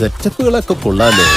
സെറ്റപ്പുകളൊക്കെ കൊള്ളാലോ.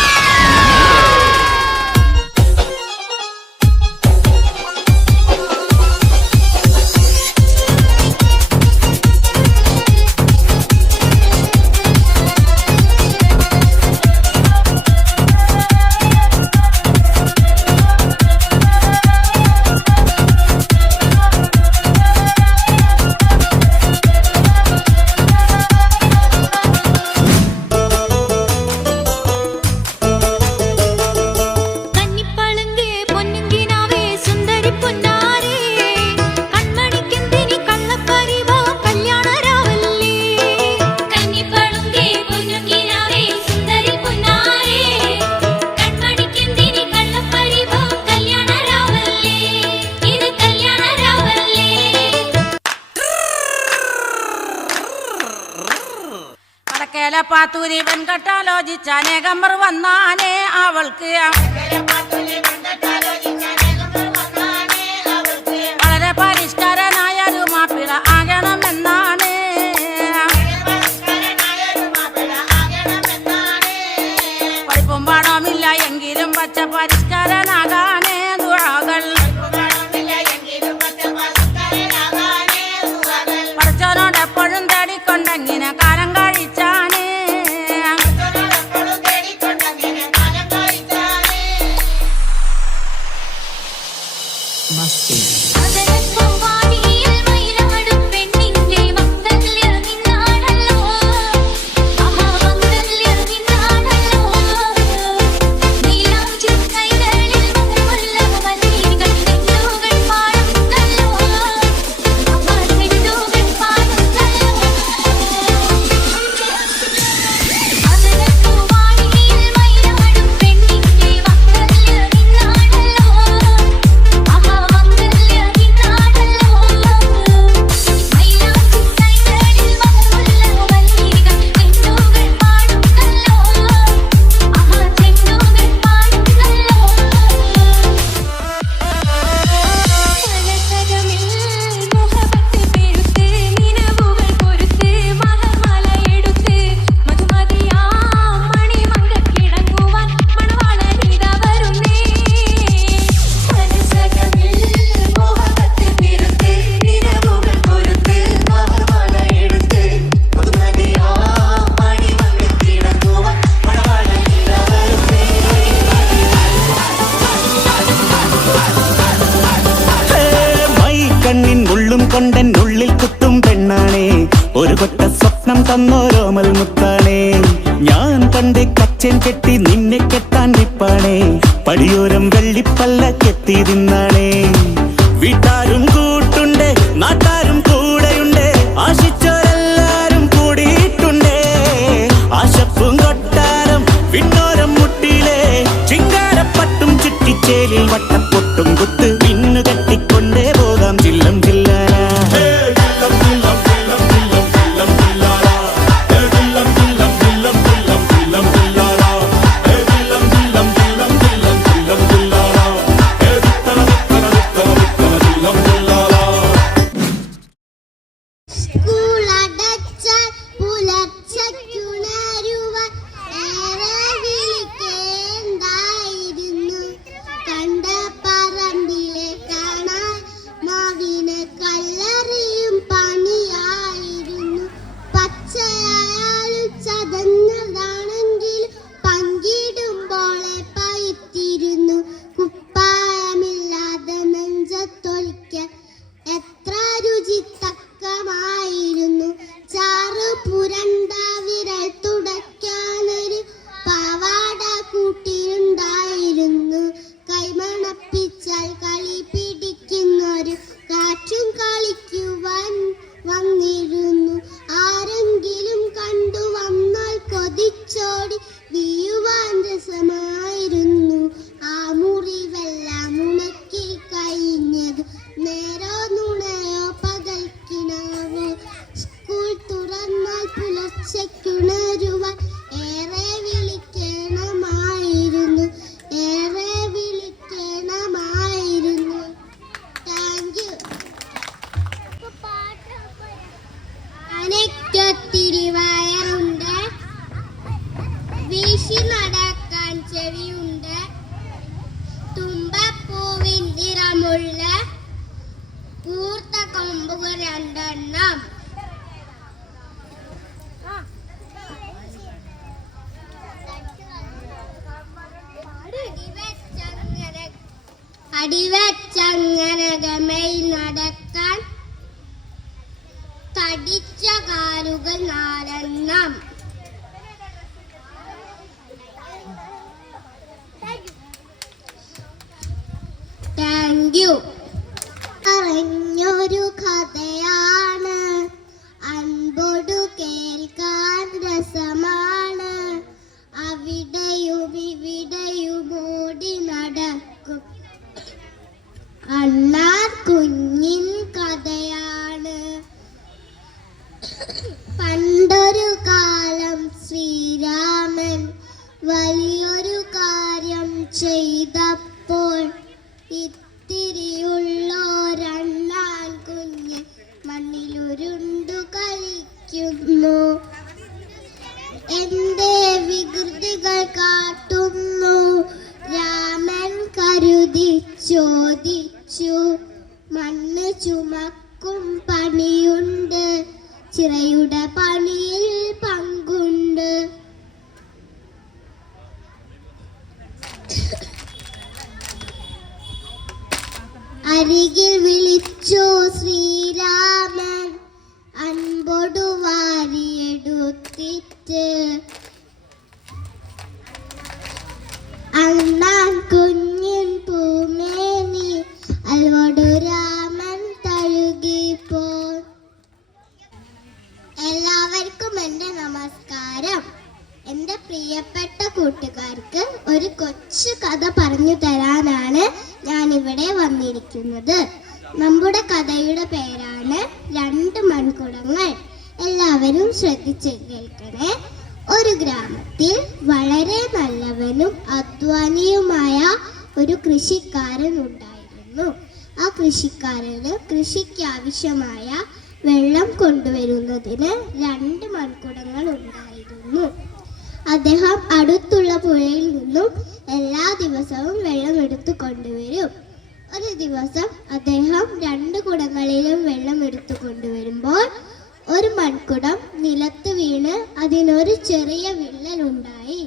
പാത്തൂരി വെൺകട്ടാലോചിച്ച അനേകമ്പർ വന്നാനേ അവൾക്ക് വളരെ പരിഷ്കാരനായൊരു മാപ്പിള ആകണമെന്നാണ്. പഠിപ്പും പാടമില്ല എങ്കിലും പച്ച പരിഷ്കാരനാകാനേ ദുആകൾ പഠിച്ചവനോട് എപ്പോഴും തേടിക്കൊണ്ടെങ്ങനെ കാലം കഴിച്ചാണ്. കൊണ്ടെന്നുള്ളിൽ കുത്തും പെണ്ണാണേ, ഒരു കൊട്ട സ്വപ്നം തന്നോരോമൽ മുത്താണേ. ഞാൻ കണ്ടേ കച്ചൻ കെട്ടി നിന്നെ കെട്ടാൻ നിപ്പാണേ, പടിയോരം വെള്ളിപ്പല്ലക്കെത്തി തിന്നാണേ. വീട്ടാരും കൂട്ടുണ്ട്, നാട്ടാരും കൂടെയുണ്ട്, ആശിച്ചോരെല്ലാരും കൂടിയിട്ടുണ്ടേ. ആശപ്പും കൊട്ടാരം വിണ്ണോരം മുട്ടിയിലെ ചിങ്കാരപ്പട്ടും ചുറ്റിച്ചേലിൽ വട്ടപ്പൊട്ടും കുത്ത് മിന്നു കെട്ടിക്കൊണ്ടേ പോകാം ജില്ലം ജില്ല. നേരെ കൊമ്പുകൾ രണ്ടെണ്ണം. അടിവച്ചങ്ങനെ ഗമയിൽ നടക്കാൻ തടിച്ച കാലുകൾ നാലെണ്ണം. Thank you. അറിഞ്ഞൊരു കഥയാണ്, അൻപോടു കേൾക്കാൻ രസമാണ്. അവിടെയും ഇവിടെയും ഓടി നടക്കും അണ്ണാൻ കുഞ്ഞിൻ കഥയാണ്. പണ്ടൊരു കാലം ശ്രീരാമൻ വലിയൊരു കാര്യം ചെയ്തപ്പോൾ ഇത്തിരിയുള്ളോരണ്ണാൻ കുഞ്ഞ് മണ്ണിലുരുണ്ടു കളിക്കുന്നു. എന്റെ വികൃതികൾ കാട്ടുന്നു രാമൻ കരുതി ചോദിച്ചു. മണ്ണ് ചുമക്കും പണിയുണ്ട്, ചിറയുടെ പണിയിൽ പങ്കുണ്ട്. അരികിൽ വിളിച്ചു ശ്രീരാമൻ അൻപോടു വാരിയെടുത്തിട്ട്. അണ്ണാൻ കുഞ്ഞിൻ പൂമേനി അൽവോടു രാമൻ തഴുകിപ്പോ. എല്ലാവർക്കും എൻ്റെ നമസ്കാരം. എൻ്റെ പ്രിയപ്പെട്ട കൂട്ടുകാർക്ക് ഒരു കൊച്ചു കഥ പറഞ്ഞു തരാനാണ് ഞാനിവിടെ വന്നിരിക്കുന്നത്. നമ്മുടെ കഥയുടെ പേരാണ് രണ്ട് മൺകുടങ്ങൾ. എല്ലാവരും ശ്രദ്ധിച്ച് കേൾക്കണേ. ഒരു ഗ്രാമത്തിൽ വളരെ നല്ലവനും അധ്വാനിയുമായ ഒരു കൃഷിക്കാരൻ ഉണ്ടായിരുന്നു. ആ കൃഷിക്കാരന് കൃഷിക്കാവശ്യമായ വെള്ളം കൊണ്ടുവരുന്നതിന് രണ്ട് മൺകുടങ്ങൾ ഉണ്ടായിരുന്നു. അദ്ദേഹം അടുത്തുള്ള പുഴയിൽ നിന്നും എല്ലാ ദിവസവും വെള്ളം എടുത്തു കൊണ്ടുവരും. ഒരു ദിവസം അദ്ദേഹം രണ്ട് കുടങ്ങളിലും വെള്ളം എടുത്തു കൊണ്ടുവരുമ്പോൾ ഒരു മൺകുടം നിലത്ത് വീണ് അതിനൊരു ചെറിയ വിള്ളലുണ്ടായി.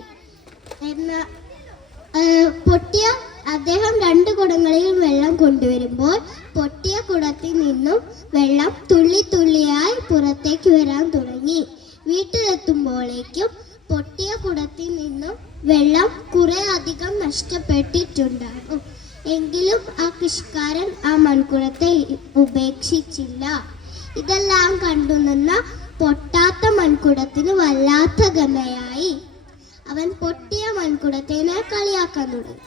അദ്ദേഹം രണ്ട് കുടങ്ങളിലും വെള്ളം കൊണ്ടുവരുമ്പോൾ പൊട്ടിയ കുടത്തിൽ നിന്നും വെള്ളം തുള്ളി തുള്ളിയായി പുറത്തേക്ക് വരാൻ തുടങ്ങി. വീട്ടിലെത്തുമ്പോഴേക്കും പൊട്ടിയ കുടത്തിൽ നിന്നും വെള്ളം കുറെ അധികം നഷ്ടപ്പെട്ടിട്ടുണ്ടാകും. എങ്കിലും ആ കൃഷിക്കാരൻ ആ മൺകുടത്തെ ഉപേക്ഷിച്ചില്ല. ഇതെല്ലാം കണ്ടുനിന്ന പൊട്ടാത്ത മൺകുടത്തിന് വല്ലാത്ത ഗമയായി. അവൻ പൊട്ടിയ മൺകുടത്തിനെ കളിയാക്കാൻ തുടങ്ങി.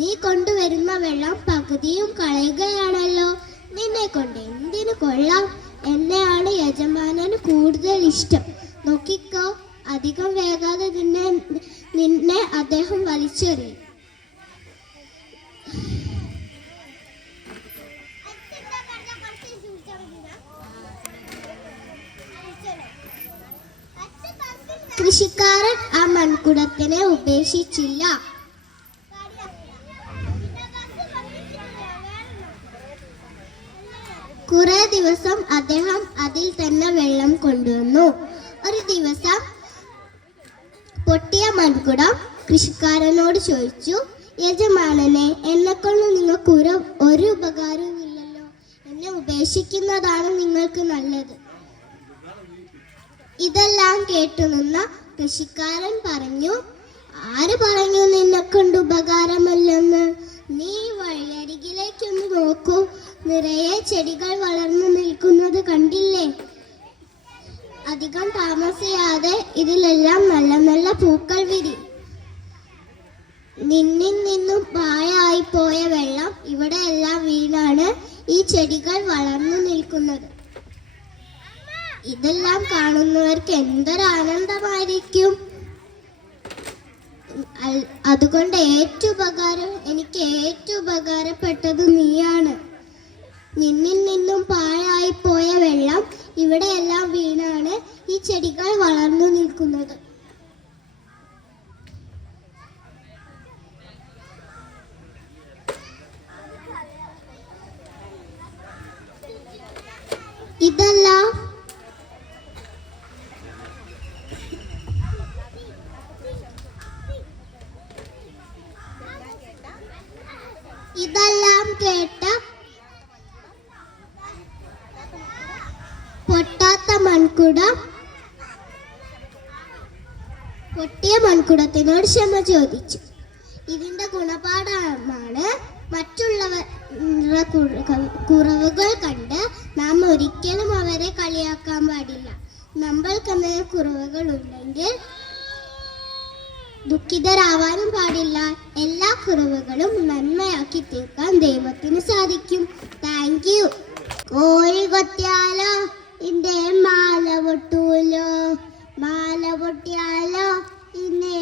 നീ കൊണ്ടുവരുന്ന വെള്ളം പകുതിയും കളയുകയാണല്ലോ. നിന്നെ കൊണ്ട് എന്തിനു കൊള്ളാം? എന്നെയാണ് യജമാനന് കൂടുതൽ ഇഷ്ടം. നോക്കിക്കോ, അധികം വേഗാതെ നിന്നെ അദ്ദേഹം വലിച്ചെറിയും. കൃഷിക്കാരൻ ആ മൺകുടത്തിനെ ഉപേക്ഷിച്ചില്ല. കുറെ ദിവസം അദ്ദേഹം അതിൽ തന്നെ വെള്ളം കൊണ്ടുവന്നു. ഒരു ദിവസം പൊട്ടിയ മൺകുടം കൃഷിക്കാരനോട് ചോദിച്ചു, യജമാനനെ, എന്നെക്കൊണ്ട് നിങ്ങൾക്ക് ഒരു ഉപകാരവും ഇല്ലല്ലോ. എന്നെ ഉപേക്ഷിക്കുന്നതാണ് നിങ്ങൾക്ക് നല്ലത്. ഇതെല്ലാം കേട്ടുനിന്ന കൃഷിക്കാരൻ പറഞ്ഞു, ആര് പറഞ്ഞു നിന്നെ കൊണ്ട് ഉപകാരമല്ലെന്ന്? നീ വഴിയരികിലേക്കൊന്ന് നോക്കൂ, നിറയെ ചെടികൾ വളർന്നു നിൽക്കുന്നത് കണ്ടില്ലേ? അധികം താമസിയാതെ ഇതിലെല്ലാം നല്ല നല്ല പൂക്കൾ വിരിയും. നിന്നിൽ നിന്നും പാഴായി പോയ വെള്ളം ഇവിടെ എല്ലാം വീണാണ് ഈ ചെടികൾ വളർന്നു നിൽക്കുന്നത്. ഇതെല്ലാം കാണുന്നവർക്ക് എന്തൊരാനന്ദമായിരിക്കും. അതുകൊണ്ട് എനിക്ക് ഏറ്റവും ഉപകാരപ്പെട്ടത് നീയാണ്. നിന്നിൽ നിന്നും പാഴായി പോയ വെള്ളം ഇവിടെയെല്ലാം വീണാണ് ഈ ചെടികൾ വളർന്നു നിൽക്കുന്നത്. ഇതെല്ലാം കേട്ട പൊട്ടാത്ത മൺകുട പൊട്ടിയ മൺകുടത്തിനോട് ക്ഷമ ചോദിച്ചു. ഇതിന്റെ ഗുണപാഠമാണ് മറ്റുള്ളവരുടെ കുറവുകൾ കണ്ട് നാം ഒരിക്കലും അവരെ കളിയാക്കാൻ പാടില്ല. നമ്മൾക്കെന്തെങ്കിലും കുറവുകൾ ഉണ്ടെങ്കിൽ ദുഃഖിതരാവാനും പാടില്ല. എല്ലാ കുറവുകളും നന്മയാക്കി തീർക്കാൻ ദൈവത്തിന് സാധിക്കും. Thank you. കോഴി കൊത്തിയാലോ ഇന്റെ മാല പൊട്ടൂലോ, മാല പൊട്ടിയാലോ ഇന്നെ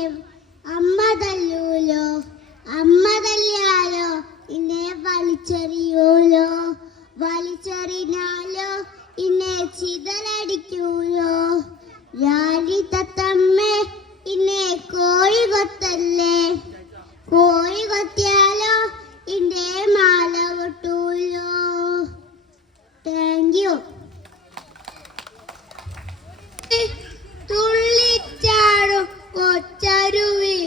അമ്മ തല്ലൂലോ, അമ്മ തല്ലിയാലോ ഇന്നെ വലിച്ചെറിയൂലോ, വലിച്ചെറിഞ്ഞാലോ ഇന്നെ ചിതലടിക്കൂലോ. രാലി തത്തമ്മേ ഇന്നെ കോഴി കൊത്തല്ലേ, കോഴി കൊത്തിയാലോ ഇന്റെ മാല പൊട്ടൂലോ. Thank you. തുള്ളിച്ചാടും കൊച്ചരുവി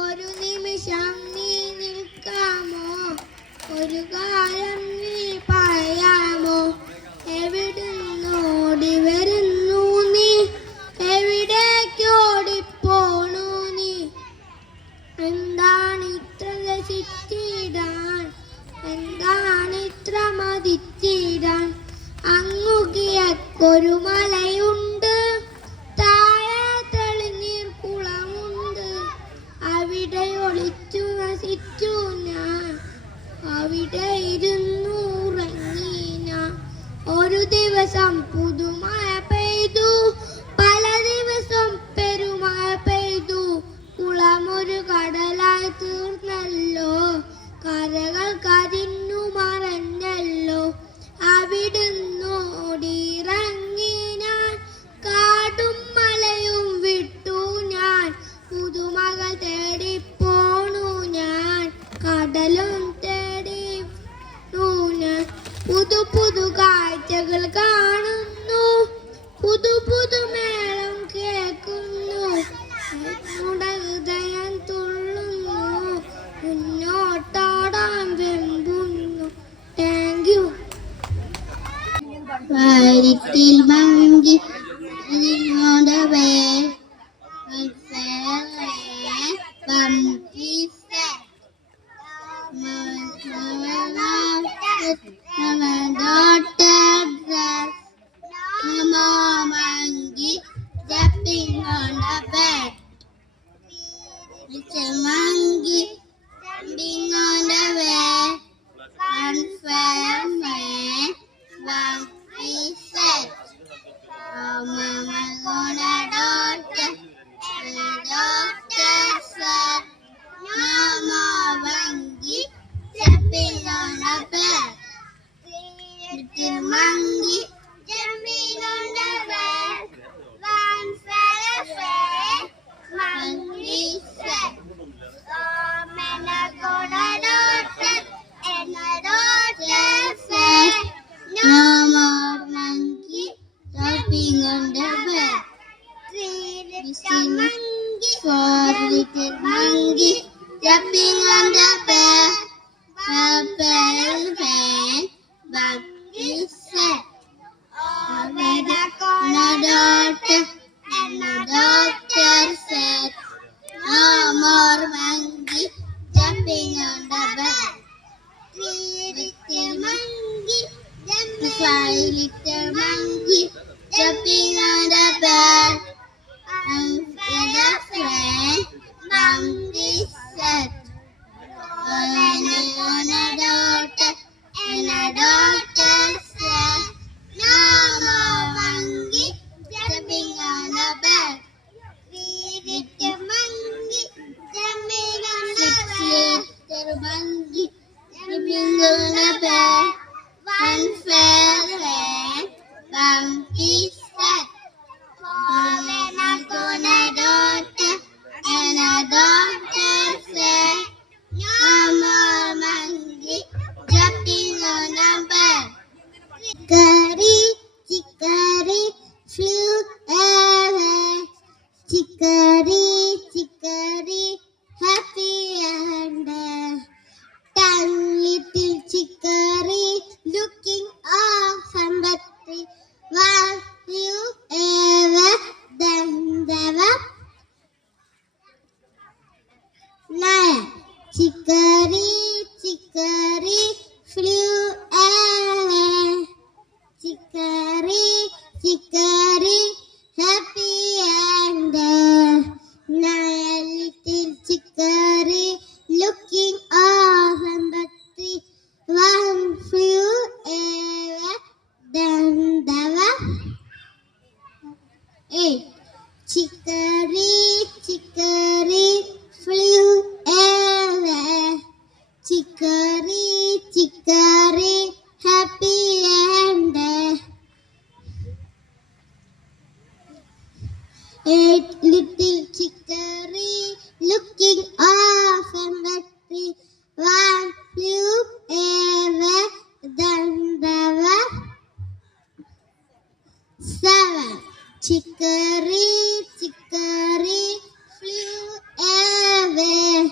ഒരു നിമിഷം നീ നിൽക്കാമോ, ഒരു കാലം നീ പറയാമോ, എവിടുന്നോടി വരുന്നു നീ, എവിടേക്കോടിപ്പോണു നീ, എന്താണ് ഇത്ര രസിച്ചിടാൻ, എന്താണ് ഇത്ര മതിച്ചിടാൻ. അങ്ങുകിയക്കൊരു മലയുണ്ട്, താഴെ തെളിനീർ കുളമുണ്ട്, അവിടെ ഒളിച്ചു നശിച്ചു ഞാൻ, അവിടെ ഇരുന്നു ഉറങ്ങി ഞാൻ. ഒരു ദിവസം പുതുമഴ പെയ്തു, പല ദിവസം പെരുമഴ പെയ്തു, കുളമൊരു കടലായി തീർന്നല്ലോ, കരകൾ കരിഞ്ഞു മറഞ്ഞല്ലോ. അവിടുന്നോടിറങ്ങി ഞാൻ, കാടും മലയും വിട്ടു ഞാൻ, പുതുമകൾ തേടിപ്പോണു ഞാൻ, കടലും തേടിപ്പോ ഞാൻ. പുതു പുതു കാഴ്ചകൾ കാണുന്നു, പുതു പുതു മേളം കേൾക്കുന്നു, നമ്മുടെ ഹൃദയം തുള്ളുന്നു, മുന്നോട്ടോടാൻ വെമ്പുന്നു. Thank you. വാരിത്തിൽ monkey jumping on the bed. Little monkey jumping on the bed. One fell away, one piece said, "Oh, Mama gonna doctor." And the doctor said, "No more monkey jumping on the bed." Little monkey jumping on the bed. One fell away, monkey said, "Oh, Mama gonna doctor." And the doctor said, "No more monkey jumping on the bed." 3 little monkey, 4 little monkey jumping on the bed. Purple pen, monkey said, "Oh, Mama gonna doctor." And the doctor said, "No more monkey jumping on the bed." 3 little monkey jumping, 5 little monkey jumping on the bed. And the friend monkey said, "Oh, Mama gonna doctor." And the doctor said, "No more monkey jumping on the bed." 3 little monkey jumping on the bed. 6 little monkey jumping on the bed. One fell away, monkey said, "Oh, Mama gonna doctor." And the doctor said, "No more monkey jumping on the bed." Curry chicory, looking off and battery. Was you ever done the Nine. Chicory, chicory, flew away. Chicory, chicory, happy and nine. Little chicory, looking off and battery. One flew away, then the eight. Chicory, chicory, flew away. Chicory, chicory, happy and eight. Little chicory, looking off and battery. One flew away, then the seven. Chicory, chicory, flew away.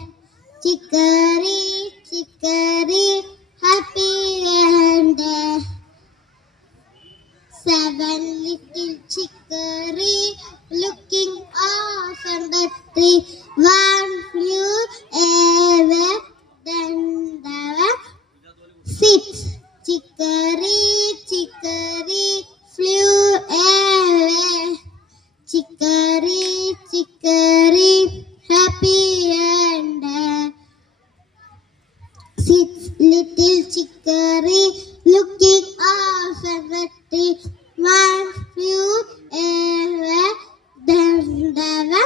Chicory, chicory, happy and seven. Little chicory, looking off and battery. One flew away, then the six. Chicory, chicory, flew away. Chicory, chicory, happy and six. Little chicory, looking off and battery. One flew away, then the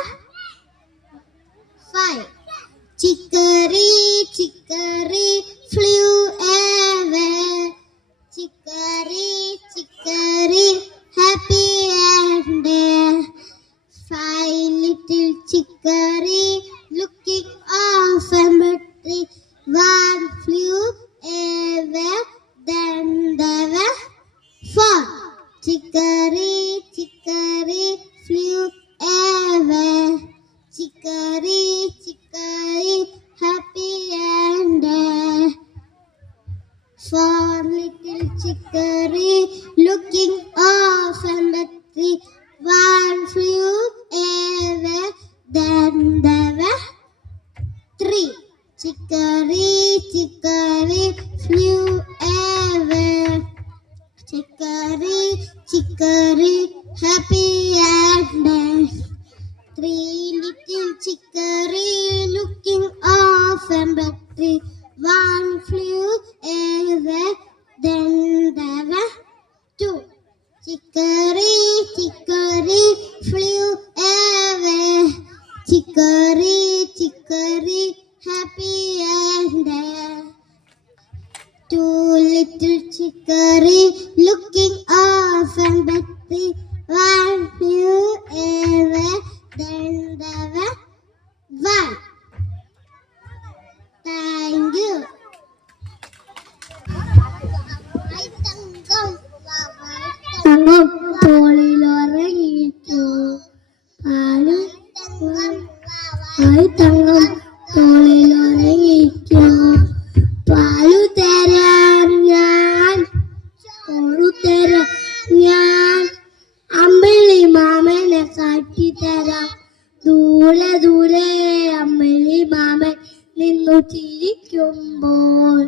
five. Chicory, chicory, flew away. Chicory, chicory, happy and five. Little chicory, looking off and battery. One flew away, then the four. Chicory, chicory, flew away. Chicory, chicory, happy and four. Little chicory, looking off and battery. One flew away, then the three. Chicory, chicory, flew away. Chicory, chicory, happy and three. Little chicory, looking off and battery. One flew away, then the two. Chicory, chicory, flew away. Chicory, chicory, happy and two. Little chicory, looking off and battery. One flew away, then the one. Thank you. തങ്കം തോളിലുറങ്ങിച്ചു പാല് തങ്കം തോളിലുറങ്ങിച്ചു പാലു തരാം ഞാൻ തരാം ഞാൻ അമ്പിളി മാമനെ കാട്ടിത്തരാം ദൂരെ ദൂരെ അമ്പിളി മാമൻ നിന്നു ചിരിക്കുമ്പോൾ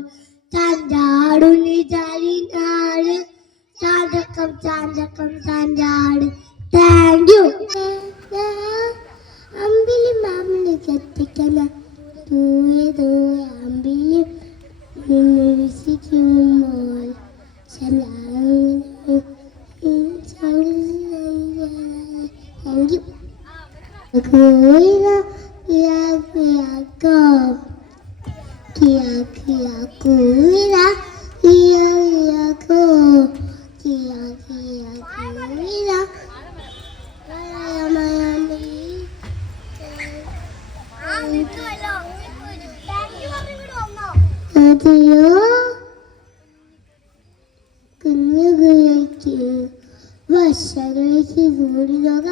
ചാഞ്ചാടുന്നി ചാലിനാട് ചാഞ്ചക്കം ചാഞ്ചക്കം ചാഞ്ചാട്. Thank you. അമ്പിളി മാമനെ കത്തിക്കല ദൂരെ ദൂരെ അമ്പിളി നിന്നു വിസിക്കുമ്പോൾ thank you. Kuina kia kia ko kia kia kuina kia kia ko kia kia kuina mayami adiyo കുഞ്ഞുകുലയ്ക്ക് വർഷങ്ങൾക്ക് കൂടുതൽ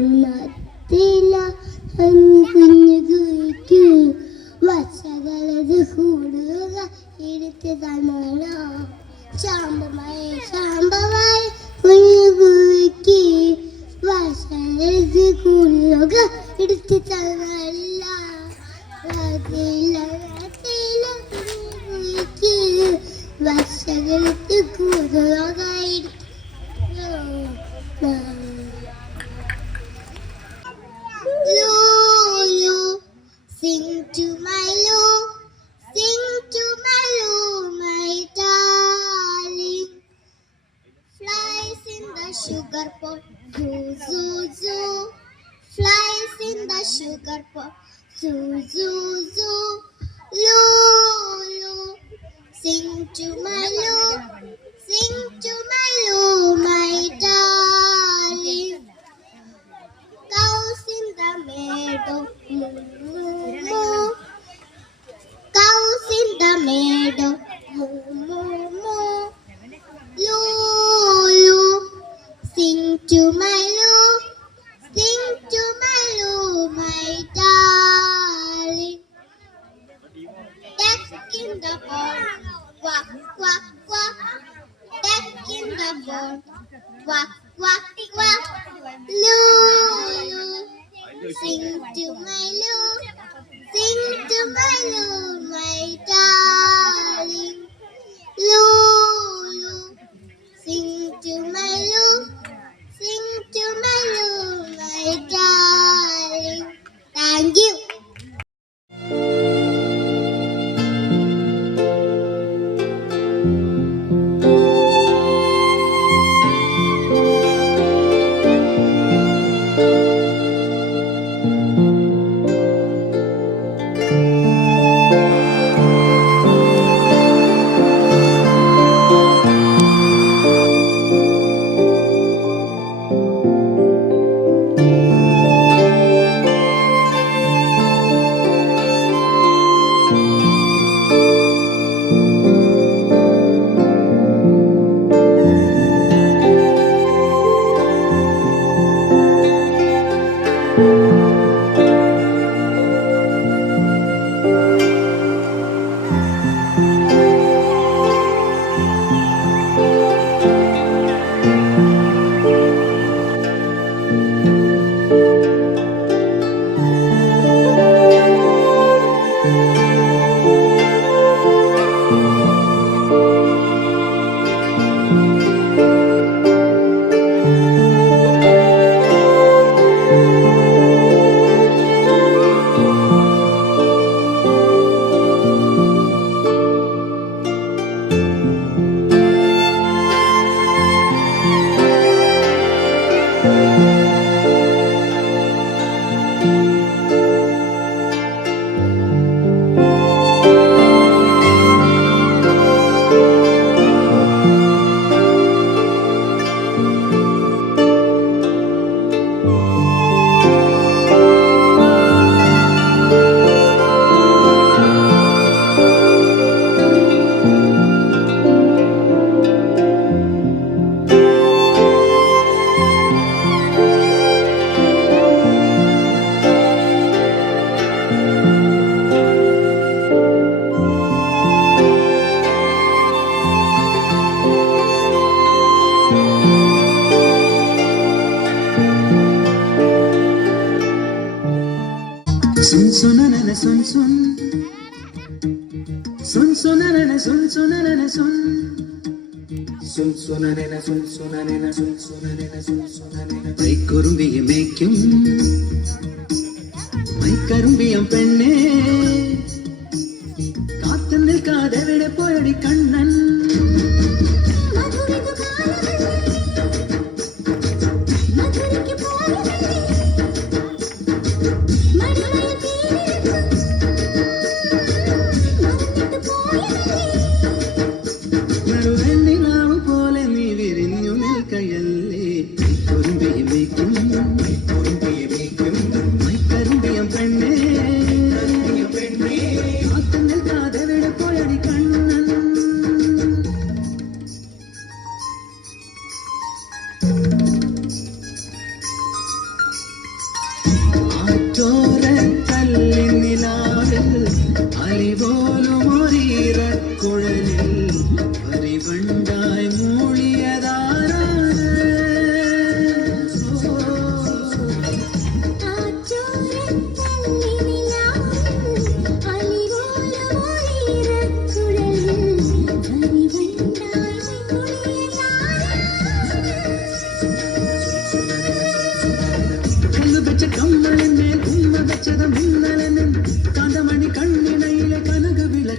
എടുത്തില്ല കുഞ്ഞുകുലയ്ക്ക് വർഷ കൂടുക എടുത്ത് തന്നോ ശാമ്പമായി ശാമ്പമായി കുഞ്ഞുകുക്കി വശരത് കൂടുക എടുത്ത് തന്നല്ല വശകത്ത് കൂടുക Lulu, sing to my Lou, sing to my Lou, my darling. Flies in the sugar pot, zoo, zoo, zoo. Flies in the sugar pot, zoo, zoo, zoo. Lulu, sing to my Lou, sing to my Lou, my darling. Cows in the meadow, moo, moo, moo. Cows in the meadow, moo, moo, moo. Lulu, sing to my Lou, sing to my Lou, my darling. Duck in the pond, quack, quack, quack. Duck in the pond, quack, quack, quack. Lulu, sing to my Lou, sing to my Lou, my darling. Lulu, sing to my Lou, sing to my Lou, my darling. Thank you. Sun sunanana sun sun sun sunanana sun sunanana sun sun sunanana sun sunanana sun sunanana sun sunanana മൈക്കുറുമ്പിയെ മേയ്ക്കും മൈക്കറുമ്പിയം പെണ്ണേ കാത്തു നിൽക്കാതെ എവിടെ പോയടി കണ്ണൻ കണ്ണൻ അലിപോലും ഒരീറക്കുഴലിൽ പരിവണ്ടായി മൂളിയതാരാണ് കമ്മളിന്മേൽ ഉമ്മ വെച്ചത് മിന്നലെന്നും കാന്തമണി കണ്ണിണയിലെ കനക വിളക്ക്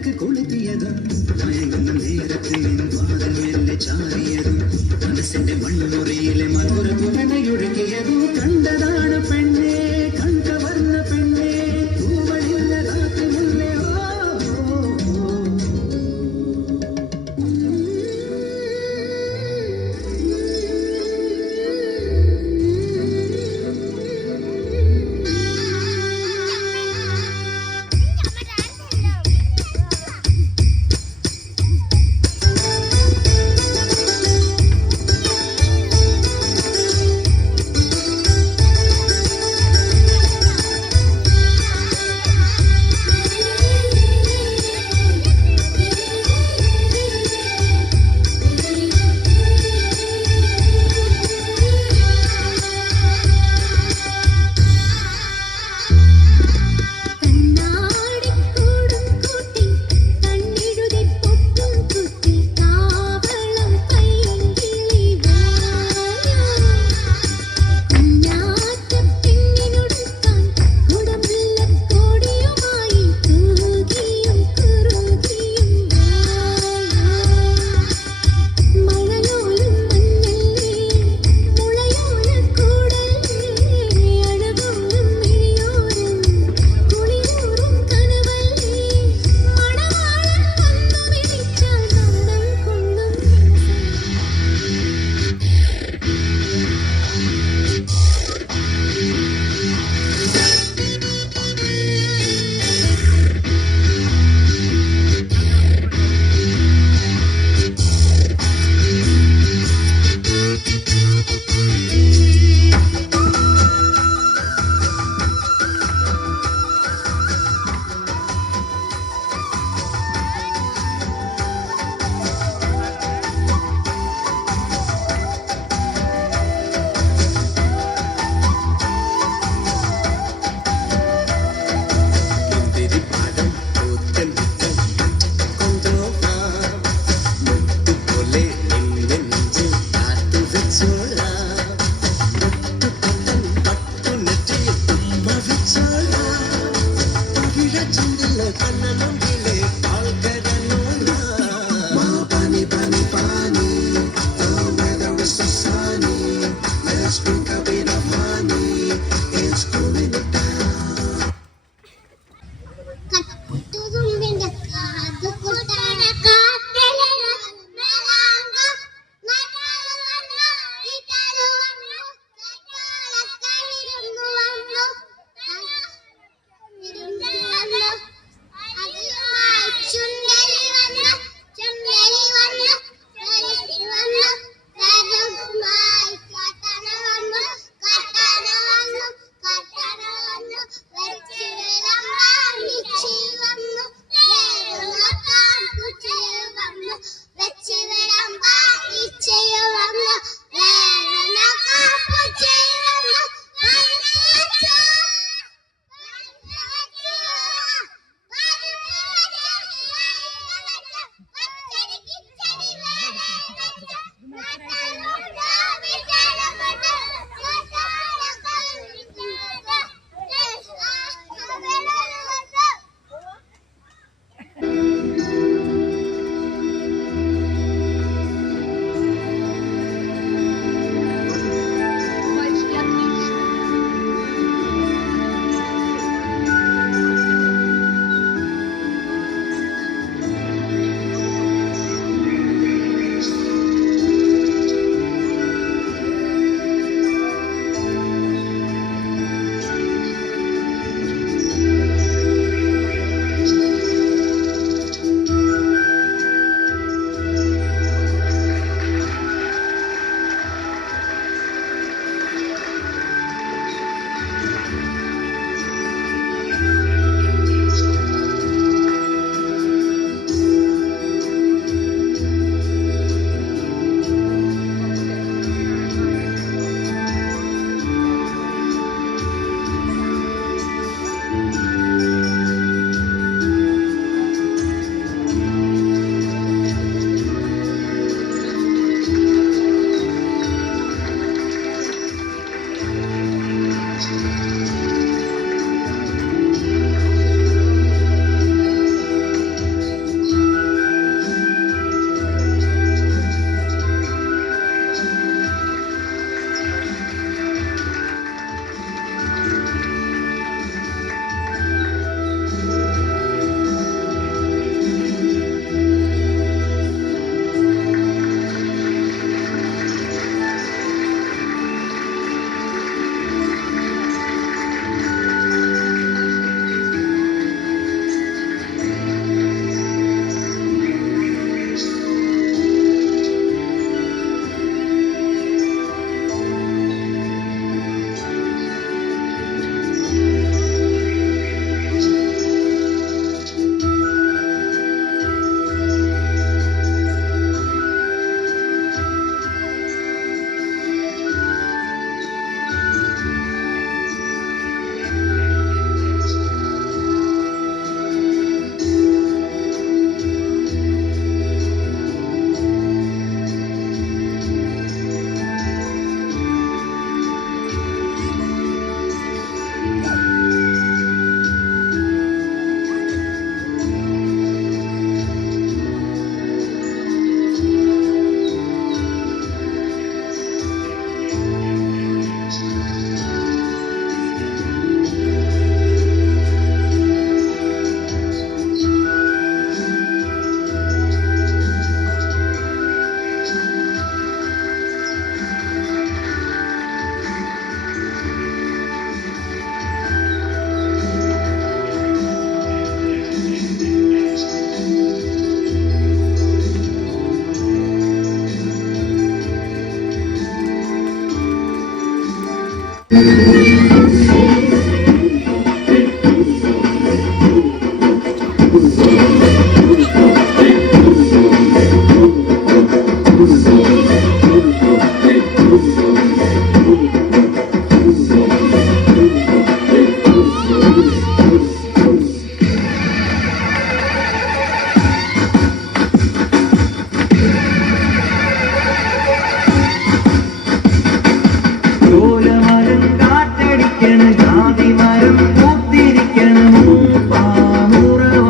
ചോലമരം കാറ്റടിക്കണ ജാതിമരം പൂത്തിരിക്കണ മൂപ്പാമുറവ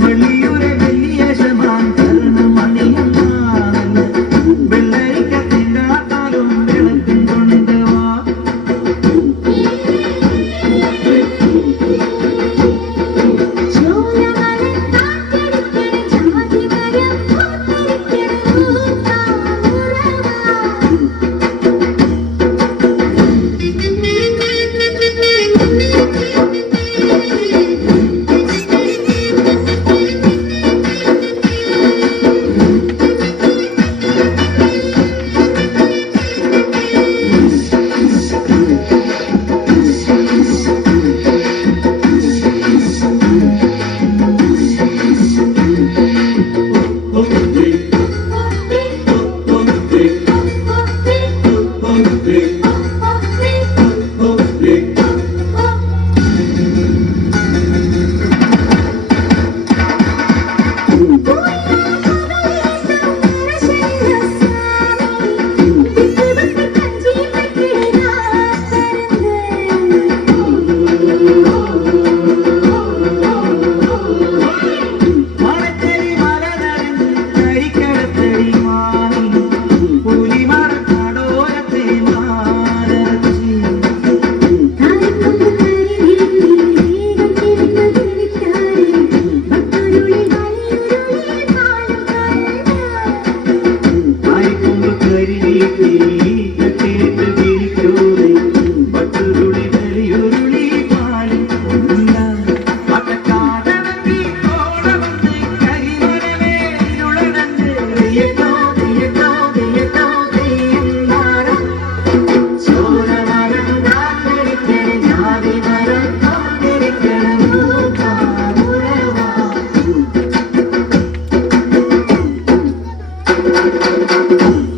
വെള്ളിയൂരെ വലിയ ശമാൻ കരണ മണിയമ്മാനല്ല വെള്ളരിക്കത്തിണ്ടാത്താലും വിളക്കും കൊണ്ടുവാ Thank you.